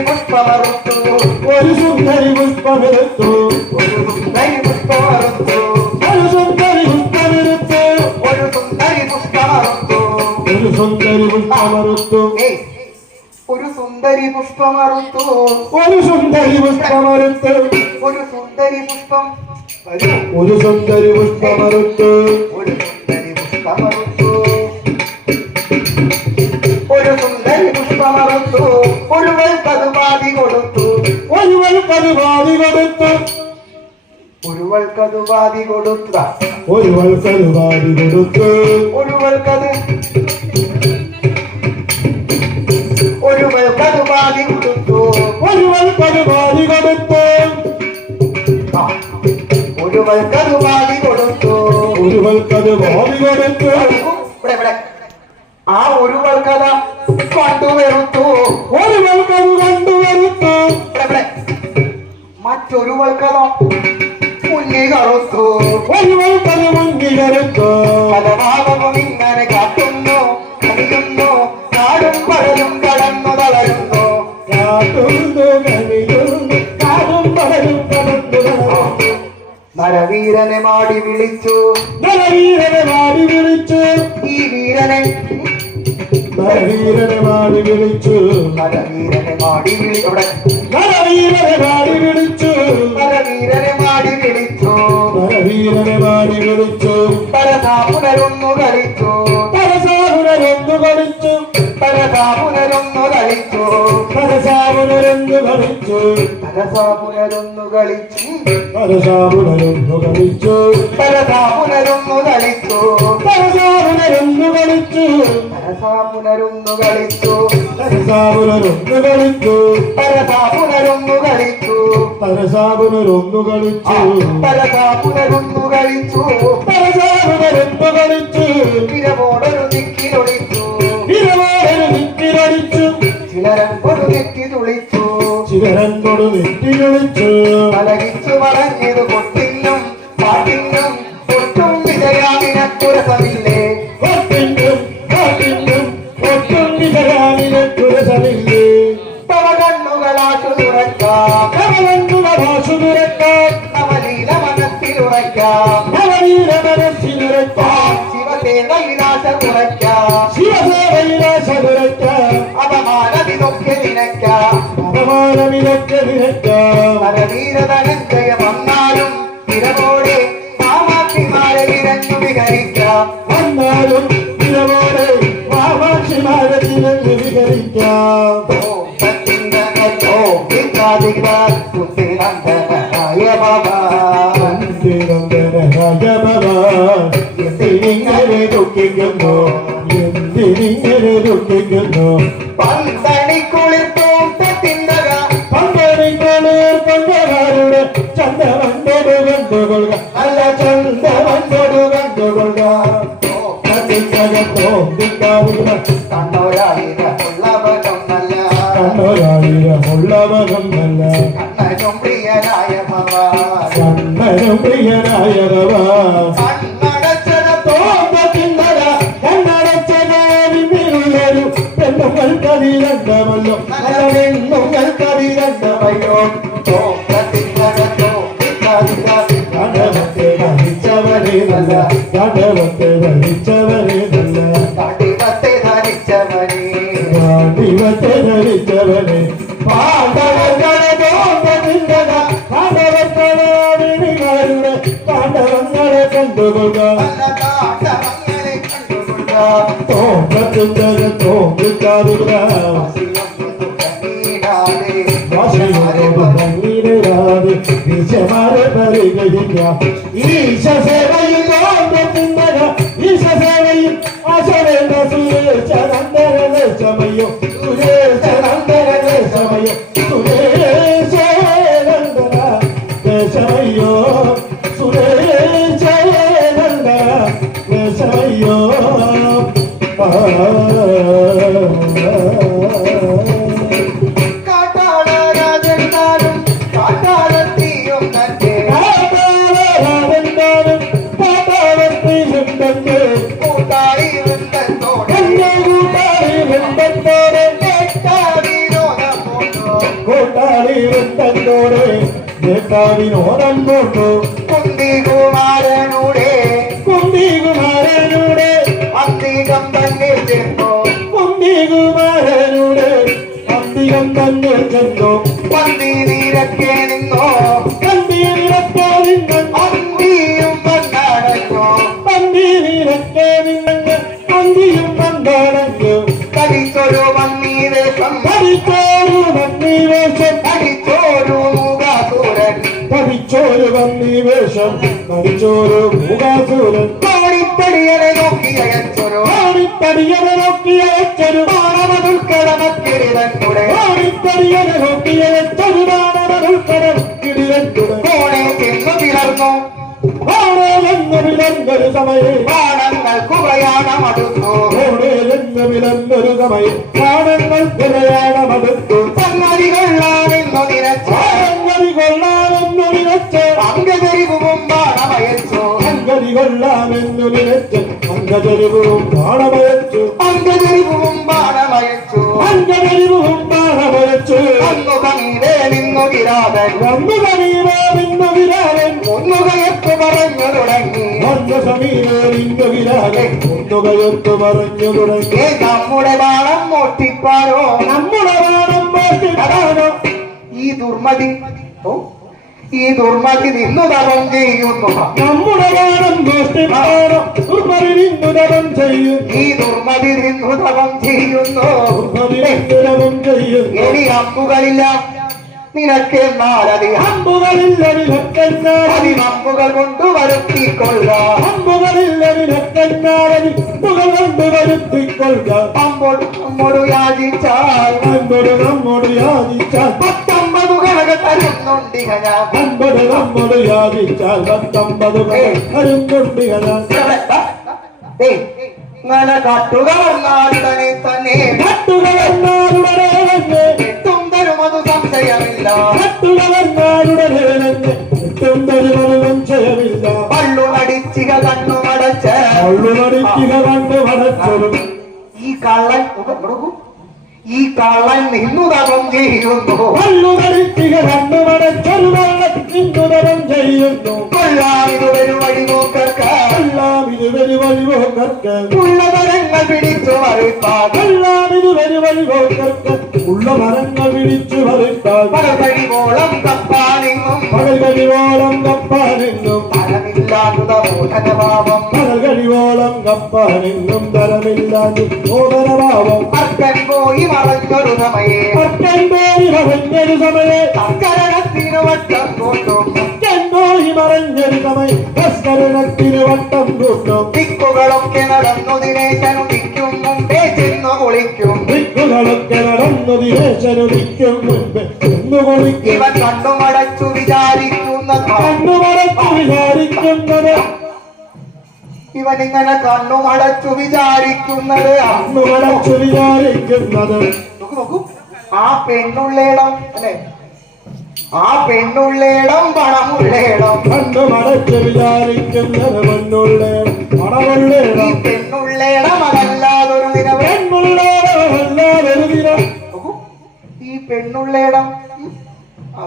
പുഷ്പമെടുത്തു ഒരു സുന്ദരി പുഷ്പമറുത്തു ഒരു സുന്ദരി പുഷ്പമെടുത്തു ഒരു സുന്ദരി പുഷ്പമറുത്തു ഒരു സുന്ദരി പുഷ്പമെടുത്തു ഒരു സുന്ദരി പുഷ്പമറുത്തു ഒരു സുന്ദരി പുഷ്പമെടുത്തു ഏയ് ഒരു സുന്ദരി പുഷ്പമറുത്തു ഒരു സുന്ദരി പുഷ്പമെടുത്തു ഒരു സുന്ദരി പുഷ്പം വരൂ ഒരു സുന്ദരി പുഷ്പമെടുത്തു ഒരു സുന്ദരി പുഷ്പമറുത്തു ഒരു സുന്ദരി പുഷ്പമറുത്തു ഒരു വൽക്കതുപാതി കൊടുത്തു ഒരു വൽക്കതുപാതി കൊടുത്തു ഒരു വൽക്കതുപാതി കൊടുത്ത ഒരു വൽക്കതുപാതി കൊടുത്തു ഒരു വൽക്കത് ഒരു വൽക്കതുപാതി കൊടുത്തു ഒരു വൽക്കതുപാതി കൊടുത്തു ആ, ഒരു വൽക്കതുപാതി കൊടുത്തു ഒരു വൽക്കതുപാതി കൊടുത്തു ഇവിടെ ആ ഒരു വൽക്കഥ കൊണ്ടുവരുത്തു ഒരു വൽക്കത് കണ്ടുവരുത്തു ഇവിടെ മറ്റൊരു വൽക്കഥ മുന്നിൽ കറുത്തു ഒരു വൽക്കത് മുന്നിലെടുത്തു പല ഭാഗവും ഇങ്ങനെ കാട്ടുന്നു കണിയുന്നു നാടും പടലും കടന്നു തളരുന്നു കാട്ടുന്നു കണിയുന്നു കാടും പടലും കടന്നു നടന്നു നരവീരനെ മാടി വിളിച്ചു നരവീരനെ മാടി വിളിച്ചു ഈ വീരനെ നരവീരനെ മാടി വിളിച്ചു നരവീരനെ മാടി വിളി ഇവിടെ നരവീരനെ മാടി വിളിച്ചു നരവീരനെ മാടി വിളിച്ചു നരവീരനെ മാടി വിളിച്ചു പരതാപുനരൊന്നു കളിച്ചു പരസാപുരരൊന്നു കളിച്ചു പരതാപുനരൊന്നു കളിച്ചു പരസാപുരരൊന്നു കളിച്ചു പരതാപുനരൊന്നു കളിച്ചു പരസാപുരരൊന്നു കളിച്ചു പരതാപുനരൊന്നു കളിച്ചു പരസാപുരരൊന്നു കളിച്ചു പരതാപുനരൊന്നു കളിച്ചു പരസാപുരരൊന്നു കളിച്ചു പരതാപുനരൊന്നു കളിച്ചു പരസാപുരരൊന്നു കളിച്ചു പരതാപുനരൊന്നു കളിച്ചു പരസാപുരരൊന്നു കളിച്ചു തിരവോടൊരു ദിക്കിലൊളിച്ചു ഇരവാടൊരു നെറ്റിലടിച്ചു ചിലരമ്പൊരു നെറ്റി തുളിച്ചു ചിരരനോട് നെറ്റിലടിച്ചു പലകിച്ചു വളഞ്ഞത് കൊട്ടിനും പാട്ടിനും ഒട്ടും വിജയാമിനക്കുരസമില്ലേ ഒട്ടിനും കാട്ടിനും ഒട്ടും വിതരാനിലെ തവ കണ്ണുകളാട്ടു തുറക്കാം കവലന്നുട ഭാഷു തുറക്കാം നവലീല മനസ്സിലുറയ്ക്കാം നവനീല മനസ്സിലുറക്കാം ശിവസേന വിനാശ കുറയ്ക്കാം ശിവസേവൈലാശ തുറക്കാം അപമാനതിനൊക്കെ നിനയ്ക്കാം അപമാനമിതൊക്കെ നിരക്കാം നരവീര ധനഞ്ജയ വന്നാ ഇരവോടെ കാമാക്ഷിമാരെ ഇരഞ്ഞു വിഹരിക്കാം വന്നാലും ഇരവോടെ കാമാക്ഷിമാരെ ഇരഞ്ഞു വിഹരിക്കാം കുത്തിനന്ദനായ ഭവാൻ എന്തിനിങ്ങനെ ദുഃഖിക്കുന്നു എന്തിനിങ്ങനെ ദുഃഖിക്കുന്നു പന്തണിക്കുളിർ തോട്ടത്തിന്തക പന്തണിക്കുളിർ കൊണ്ടവരുടെ ചന്ദവണ്ടോട് കണ്ടുകൊള്ളുക അല്ല ചന്ദവണ്ടോട് കണ്ടുകൊള്ളുക കണ്ണോരായിരമുള്ളവനൊന്നല്ല കണ്ണൊരായിരമുള്ളവനൊന്നല്ല കണ്ണനും പ്രിയനായ ഭവാൻ കണ്ണനും പ്രിയനായ ഭവാൻ കണ്ണടച്ചത് തോന്നത്തിന്നല കണ്ണടച്ചതാവിനുള്ളൊരു പെണ്ണുങ്ങൾ കതിരണ്ടമല്ലോ അല്ല പെണ്ണുങ്ങൾ കതിരണ്ടമല്ലോ കടവത്തെ ധരിച്ചവരെ നല്ല കടവത്തെ ധരിച്ചവരെ നല്ല കടിവത്തെ ധരിച്ചവനെ കാടിവത്തെ ധരിച്ചവരെ പാണ്ഡവങ്ങളെ തോന്നത്തിന്നല പാണ്ഡവങ്ങളാവിനിമാരുടെ പാണ്ഡവങ്ങളെ കണ്ടുകൊള്ളുക നല്ല കാട്ടമങ്ങളെ കണ്ടുകൊണ്ട തോന്നത്തിന്നല തോന്നിക്കാറുക ഈശമാരെ പരിഗണിക്കാം ഈശസേവയിൽ തോന്നത്തിന്നല ഈശസേവയിൽ ആശവേണ്ട സുരേശനന്ദനേശമയോ സുരേശനന്ദനേശമയോ സുരേശനന്ദന ദേശമയ്യോ സുരേശനന്ദന ദേശമയ്യോ കാട്ടാളരാജന്മാരും കാട്ടാളത്തീയും തന്നെ കൂട്ടായി വൃന്ദത്തോടെ വിനോദം കൊണ്ടു കുന്തികുമാരനുടെ കുന്തികുമാരനുടെ അന്തികം തന്നെ ചെന്നു കുന്തികുമാരനുടെ അന്തികം തന്നെ ചെന്നു പന്തി നിരക്കെ നിന്നോ പന്തിയിലൊക്കെ നിങ്ങൾ അന്തിയും വന്നടഞ്ഞോ പന്തി നിരക്കെ നിങ്ങൾ അന്തിയും കണ്ടടഞ്ഞു കടിച്ചൊരു വന്നീവേഷം പഠിച്ചോരു വന്നീവേഷം കടിച്ചോരു മുഖാസുരൻ പഠിച്ചോരു വന്നീവേഷം പഠിച്ചോരു മുഖാസുരൻ കോണിപ്പടിയനെ നോക്കി അയച്ചൊരു ഓടിത്തടിയനെ നോക്കിയച്ചൊരു മാനവതുൽക്കടമക്കിടിതന്നുടെ ഓടിത്തടിയനെ നോക്കിയച്ചൊരു മാനവനുൾക്കടക്കിടിരണ്ടുടെ കോണെ ചെന്നു പിളർന്നു ഓടേലെന്ന് വിളന്നൊരു സമയം ബാണങ്ങൾക്ക് പ്രയാണമടുത്തു ഓടേലെന്ന് വിളന്നൊരു സമയം പ്രാണങ്ങൾ പ്രയാണമടുത്തു സംഗതി കൊള്ളാമെന്നു നിരച്ചു സംഗതി കൊള്ളാമെന്നു നിരച്ച് അംഗകരിവും ബാണമയച്ചു സംഗതി കൊള്ളാമെന്നു നിരച്ച് അംഗചരിവും ബാണമയച്ചു അംഗകരിവും ബാണമയച്ചു അംഗചരിവും ബാണമയച്ചു അന്നു കണീരേ നിന്നു കിരാതൻ വന്നു സമീപേ നിന്നു വിരാലൻ ഒന്നുകയപ്പ് പറഞ്ഞു തുടങ്ങി വന്നു സമീപേ നിന്നു വിരാലൻ ഒന്നുകയൊത്തു പറഞ്ഞു തുടങ്ങി നമ്മുടെ ബാണം മോഷ്ടിപ്പാനോ നമ്മുടെ വാണം മോഷ്ടിപ്പാനോ ഈ ദുർമതി ഈ ദുർമതി നിന്നു തപം ചെയ്യുന്നു നമ്മുടെ വാണം മോഷ്ടിപ്പാനോ ദുർമതി നിന്നു തപം ചെയ്യും ഈ ദുർമതി നിന്നു തപം ചെയ്യുന്നു ദുർമതി നിന്നു തപം ചെയ്യും ഇനി അമ്പുകളില്ല നിനക്കെന്നാലതി അമ്പുകളില്ല നിനക്കെന്നാലതി അമ്പുകൾ കൊണ്ട് വരുത്തിക്കൊള്ളുക അമ്പുകളില്ല നിനക്കെന്നാലതി അമ്പുകൾ കൊണ്ട് വരുത്തിക്കൊള്ളുക നമ്മോട് യാചിച്ചാൽ നമ്മോട് യാചിച്ചാൽ 19 കണക തരുന്നുണ്ടിക ഞാൻ നമ്മോട് യാചിച്ചാൽ 19 തരുന്നുണ്ടിക ഞാൻ ഇങ്ങനെ കാട്ടുക വന്നാലുടനെ തന്നെ കട്ടുക വന്നാലുടനെ തന്നെ എട്ടും തരുമത് സംശയമില്ല കട്ടുക വന്നാലുടനെ തന്നെ എട്ടും തരുമത് സംശയമില്ല പള്ളു നടിച്ചിക കണ്ണു മടച്ച് പള്ളുമടിക്കുക കണ്ടു മടച്ചൊരു ഈ കള്ളൻ നിന്നു തപം ചെയ്യുന്നു പള്ളുമടിക്കുക കണ്ടു മടച്ചൊരു വെള്ളത്തിനുതരം ചെയ്യുന്നു കൊള്ളാം ഇതൊരു വഴിപോക്കർക്ക് എല്ലാം ഇത് വരി വഴിപോക്കർക്ക് ഉള്ളതരങ്ങൾ പിടിച്ചു മറിപ്പാൻ എല്ലാം ഇത് വരി വഴിപോക്കർക്ക് ഉള്ള മരങ്ങൾ വിളിച്ചു വറുത്താൽ പകൽകഴിവോളം കപ്പാനെങ്ങും പകൽകഴിവോളം കപ്പാനെങ്ങും തരമില്ലാത്ത മോഹനഭാവം പകൽകഴിവോളം കപ്പാനെങ്ങും തരമില്ലാതെ മോദനഭാവം അർക്കൻ പോയി മറഞ്ഞൊരു സമയേ അർക്കൻ പോയി മറഞ്ഞൊരു സമയേ അക്കരണത്തിന് വട്ടം കൊണ്ടും അർക്കൻ പോയി മറഞ്ഞൊരു സമയം ഭസ്കരണത്തിന് വട്ടം കൂട്ടും ദിക്കുകളൊക്കെ നടന്നു ദിനേശനു ദിക്കും മുമ്പേ ചെന്നു കുളിക്കും ദിക്കുകളൊക്കെ നടന്നു ദിനേശനുദിക്കും മുൻപ് ചെന്നു കുളിക്കും ഇവൻ കണ്ണുമടച്ചു വിചാരിക്കുന്നത് കണ്ണുമടച്ചു വിചാരിക്കുന്നത് ഇവനിങ്ങനെ കണ്ണുമടച്ചു വിചാരിക്കുന്നത് കണ്ണുമടച്ചു വിചാരിക്കുന്നത് നോക്കൂ നോക്കൂ ആ പെണ്ണുള്ളേടം അല്ലെ ആ പെണ്ണുള്ളേടം പണമുള്ളേടം കണ്ണുമടച്ചു വിചാരിക്കുന്നത് പെണ്ണുള്ളേടം ഈ പണമുള്ളേടം പെണ്ണുള്ളേടം അതല്ലാതൊരു ദിനം പെണ്ണുള്ളേടമല്ലാതൊരു ദിനം നോക്കൂ ഈ പെണ്ണുള്ളേടം ആ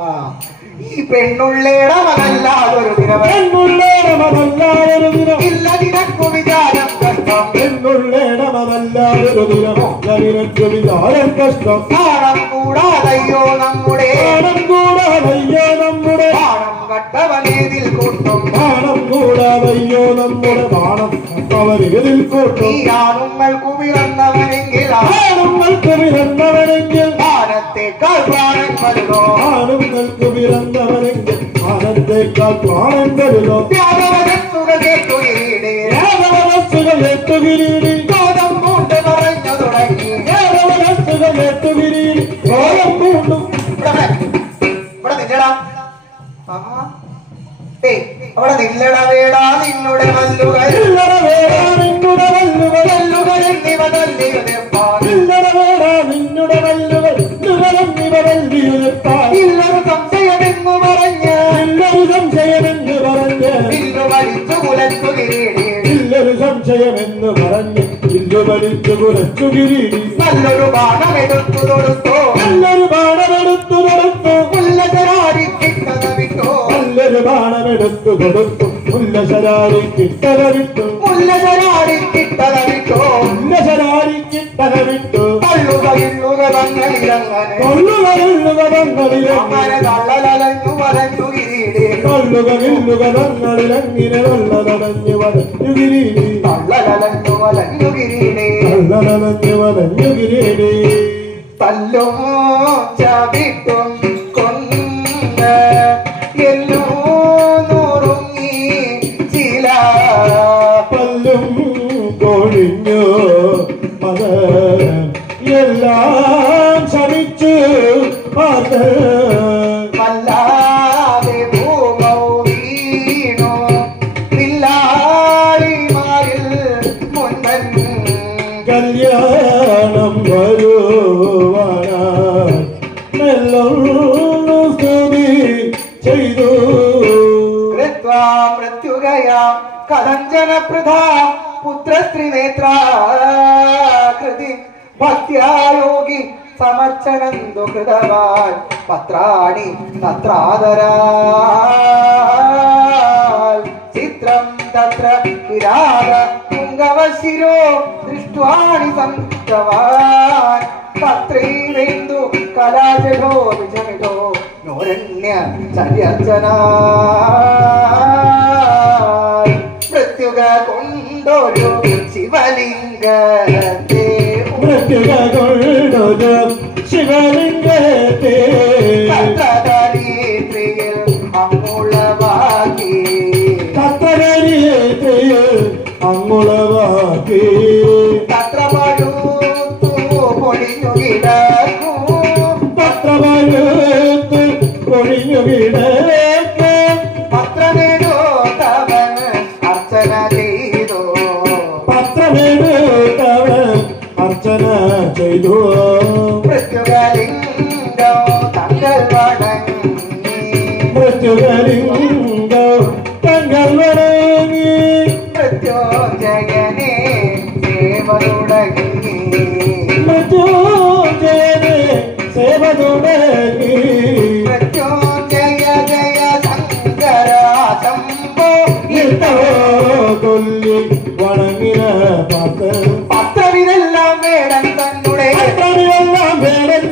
ഈ പെണ്ണുള്ളേടം അതല്ലാതൊരു ദിനം പെണ്ണുള്ളേടമല്ലാതൊരു ദിനം ഇല്ല നിനക്കു വിചാരം കഷ്ടം പെണ്ണുള്ളേടമല്ലാതൊരു ദിനം നിനക്ക് വിചാരം കഷ്ടം നാണം കൂടാതയ്യോ നമ്മുടെ പാണം കൂടാതയ്യോ നമ്മുടെ പാണം കട്ടവനേതിൽ കൂട്ടും പാണം കൂടാതയ്യോ നമ്മുടെ പാണം കട്ടവരിതിൽ കൂട്ടും ഈ ആണുങ്ങൾക്ക് പിറന്നവനെങ്കിൽ ആണുങ്ങൾക്ക് പിറന്നവനെങ്കിൽ ആനത്തേക്കാൾ പ്രാണൻ വരുന്നോ ആണുങ്ങൾക്ക് പിറന്നവനെങ്കിൽ ആനത്തേക്കാൾ പ്രാണൻ വരുന്നോ ത്യാഗവനസ്സുകൾ കേട്ടുകീടേ യാഗവനസ്സുകൾ എട്ടുകിരീടി ബോധം കൊണ്ട് പറഞ്ഞു തുടങ്ങി യാഗവനസ്സുകൾ എട്ടുകിരീടി ബോധം പൂണ്ടും ഇവിടെ നില്ലടാ ഏയ് അവിടെ നില്ലട വേടാ നിന്നുടെ മല്ലുകൾ ഇല്ലട വേടാ നിന്നുടെ വല്ലുകൾ മല്ലുകൾ എന്നിവ തല്ലിയുതിർപ്പാൻ ഇല്ലട വേടാ നിന്നുടെ വല്ലുകൾ നിവരന്നിവ വല്ലിയുതിർപ്പാൻ ഇല്ലൊരു സംശയമെന്നു പറഞ്ഞ് ഇല്ലൊരു സംശയമെന്ന് പറഞ്ഞ് വില്ലു വലിച്ചു കുലച്ചു കിരീടി ഇല്ലൊരു സംശയമെന്ന് പറഞ്ഞ് ഇല്ലു വലിച്ചു കുറച്ചു കിരീടി നല്ലൊരു ബാണമെടുത്തു തൊടുത്തോ നല്ലൊരു ബാണമെടുത്തു കൊടുത്തു മുല്ലചരാടി കിട്ടത വിട്ടോ നല്ലൊരു ബാണമെടുത്തു കൊടുത്തു മുല്ലശരാരി കിട്ടല വിട്ടു മുല്ലചരാടി കിട്ടത വിട്ടോ മുല്ലശരാരി കിട്ടല വിട്ടു തള്ളുക ഇള്ളുക തങ്ങളിലങ്ങനെ കൊള്ളുക തങ്ങളിലെ അങ്ങനെ തള്ളലലഞ്ഞു വലഞ്ഞു കിരീടി കൊള്ളുക നില്ലുക തങ്ങളിലങ്ങിനെ വെള്ളതടഞ്ഞു വലഞ്ഞു കിരീടി തള്ളലലഞ്ഞു വലഞ്ഞു കിരീടി വെള്ളതടഞ്ഞു വലഞ്ഞു കിരീടി തല്ലും ചവിട്ടും കൊന്ന് എല്ലോ നുറുങ്ങി ചില പല്ലും കൊഴിഞ്ഞു അത് എല്ലാം ശമിച്ചു അത് വല്ലാതെ ഭൂമൗ വീണു പിള്ളാളിമാരിൽ മുൻപൻ കല്യാണം വരുവാനായി മെല്ലൊന്നു സ്തുതി ചെയ്തു കൃത്വാ മൃത്യുകയാം കലഞ്ജനപ്രധാ പുത്രസ്ത്രീനേത്രാകൃതി ഭക്ത്യായോഗി സമർച്ചനന്തു കൃതവാൻ പത്രാണി തത്രാദരാൽ ചിത്രം തത്ര വിരാഗ പുങ്കവശിരോ ദൃഷ്ട്വാണി സംതവാൻ പത്രൈവേന്ദു കലാജഠോ വിജമിഠോ നോരണ്യ ചര്യർച്ചനാ മൃത്യുക കൊണ്ടൊരു ശിവലിംഗത്തെ മൃത്യുക കൊണ്ടൊരു ശിവലിംഗത്തെ തത്രധരിത്രിയിൽ അങ്ങുളവാക്കി തത്രകരിയത്തിൽ അങ്ങുളവാക്കി തത്ര പഴുത്തു പൊടിഞ്ഞു കിടക്കും പത്രമഴുത്ത് കൊഴിഞ്ഞു കിടക്കെ പത്രമെടുത്തവൻ അർച്ചന ചെയ്തു പത്രമെടുത്തവൻ അർച്ചന ചെയ്തു മൃത്യുകലിംഗോ തങ്ങൾ വണങ്ങി മൃത്യുകലിംഗം തങ്ങൾ വണങ്ങി മൃത്യുഞ്ജയനെ സേവ തുടങ്ങി മൃത്യുഞ്ജയനെ സേവ തുടങ്ങി മൃത്യുഞ്ജയ ജയ ശങ്കര ശംഭോ കൊല്ലി വണങ്ങിന പത്ത് പത്രവിതെല്ലാം വേടൻ തന്നെ പത്രമെല്ലാം വേടൻ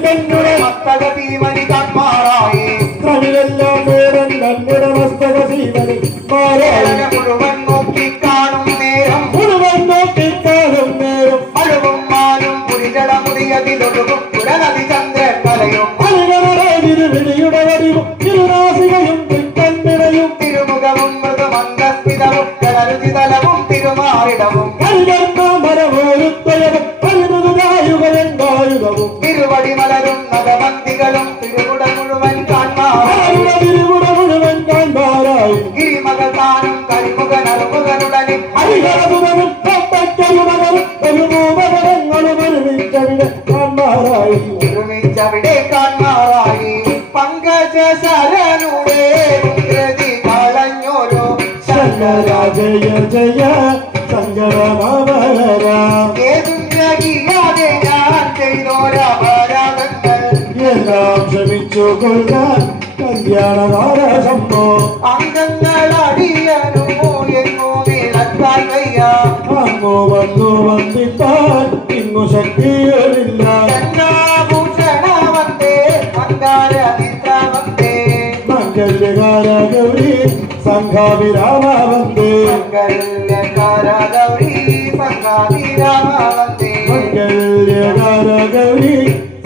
ജയ ജയ സങ്കടമാവര ഏതുന്നകിയാതെ ഞാൻ ചെയ്തോരപരാധങ്ങൾ എല്ലാം ക്ഷമിച്ചു കൊള്ളാൻ കല്യാണകാലശമ്പോ അംഗങ്ങൾ അടിയനോ എന്നോ നിലത്താൻ വയ്യ അങ്ങോ വന്നു വന്നിട്ടാൽ ഇന്നു ശക്തിയില്ല ഭൂഷണവന്തേ അങ്കാരമിത്രവന്തേ മംഗല്യകാര ഗൗരി സംഘാഭിരാമവന്തേ മംഗല്യകാര ഗൗരി സംഘാഭിരാമവന്തേ മംഗല്യകാര ഗൗരി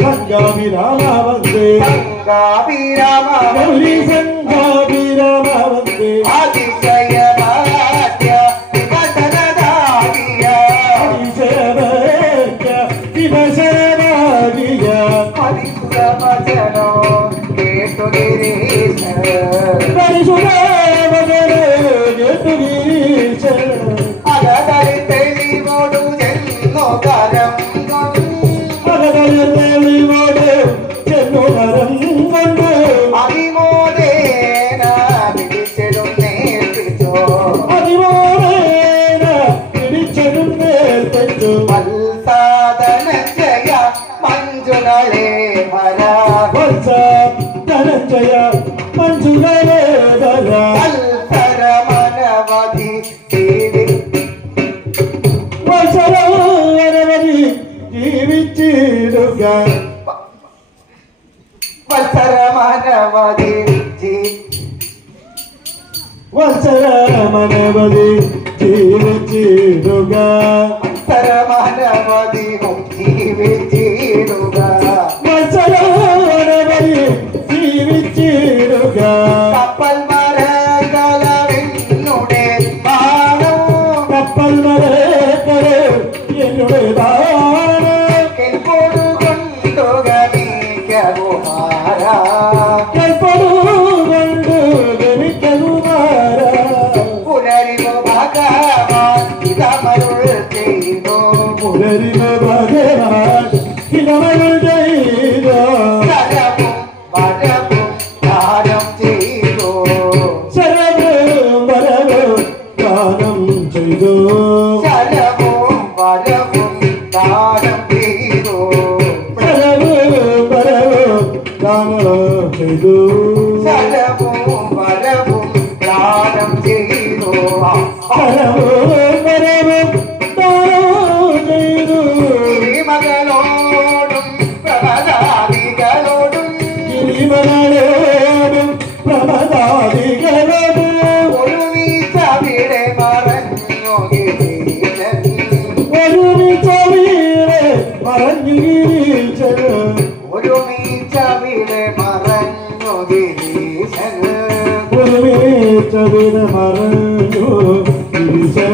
സംഘാഭിരാമവന്തേ സംഘാഭിരാമ ഗൗരി സംഘാഭിരാമവന്തേ അതിശയ ഭാഗ്യ വിവസനദായിയ അതിശയഭേദ്യ വിഭജനഭാഗ്യ പരിസുരവചനോ കേട്ടു ഗിരീശ പരിശുദ്ധവചനേ കേട്ടുഗിരീശ അകതളി തെളിവോടു ചെന്നോ കരം കൊണ്ട് അകതളിവോട് ചെന്നുകരം കൊണ്ട് അതിമോദേന പിടിച്ചെടുന്നേൽപ്പിച്ചോ അതിമോദേന പിടിച്ചെടുന്നേൽപ്പിച്ചു വത്സാധനഞ്ജയ മഞ്ജുളേ ഹര വത്സ ധനഞ്ജയ മഞ്ജുളേ ധര വത്സരമനവധി ദേവി വത്സരമനവധി ജീവിച്ചിടുക വത്സരമനവധി വത്സരമനവധി ജീവിച്ചിടുക വത്സരമനവധി ജീവിച്ചിടുക വത്സരമനവധി ജീവിച്ചിടുക കപ്പൽ മരകലവെന്നുടെ ബാണോ കപ്പൽ മരക്കരെ എന്നുടെ ബാണ കെൽപ്പോടു കൊണ്ടുകമിക്കകുമാര കൽപ്പടു കൊണ്ട് ഗമിക്കുമാര പുനരിമു ഭഗവാൻ ഇതമരുൾ ചെയ്തു പുനരിമ ഭഗവാൻ ഹിതമരുൾ ചെയ്തോ ശരവും വരവും ദാനം ചെയ്തു ശരവും വരവും ദാനം ചെയ്തു ശരവും വരവും ദാനം ചെയ്തു ശരവും വരവും ദാനം ചെയ്തു ശരവും വരവും ദാനം ചെയ്തു ശരവും വരവും ദാനം ചെയ്തു മകളോടും പ്രമദാദികളോടും ഗിരിമകളോടും പ്രമദാദികളോടും ഒരു വീഴ്ചവിടെ മറഞ്ഞു ഗിരീശൻ ഒരുമിച്ച വീരെ മറഞ്ഞു ഗിരീശൻ ഒരു വീഴ്ചവിടെ മറഞ്ഞു ഗിരീശൻ ഒരുമിച്ച വീരെ മറഞ്ഞു ഗിരീശൻ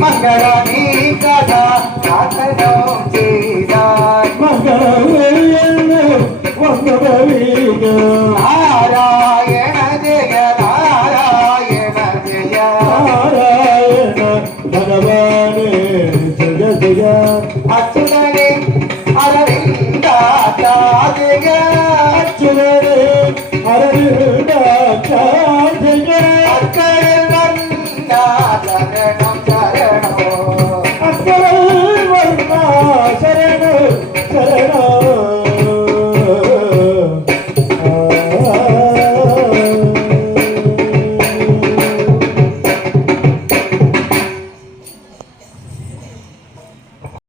മംഗളനീ കഥ കഥനം ചെയ്താൽ മംഗളമെന്ന് വന്നവീക നാരായണ ജയ നാരായണ ജയ നാരായണ ഭഗവാനേ ജയ ജയ അച്യുതനെ അരവിന്ദാചാര്യ അച്യുതനേ അരവിന്ദാചാര്യ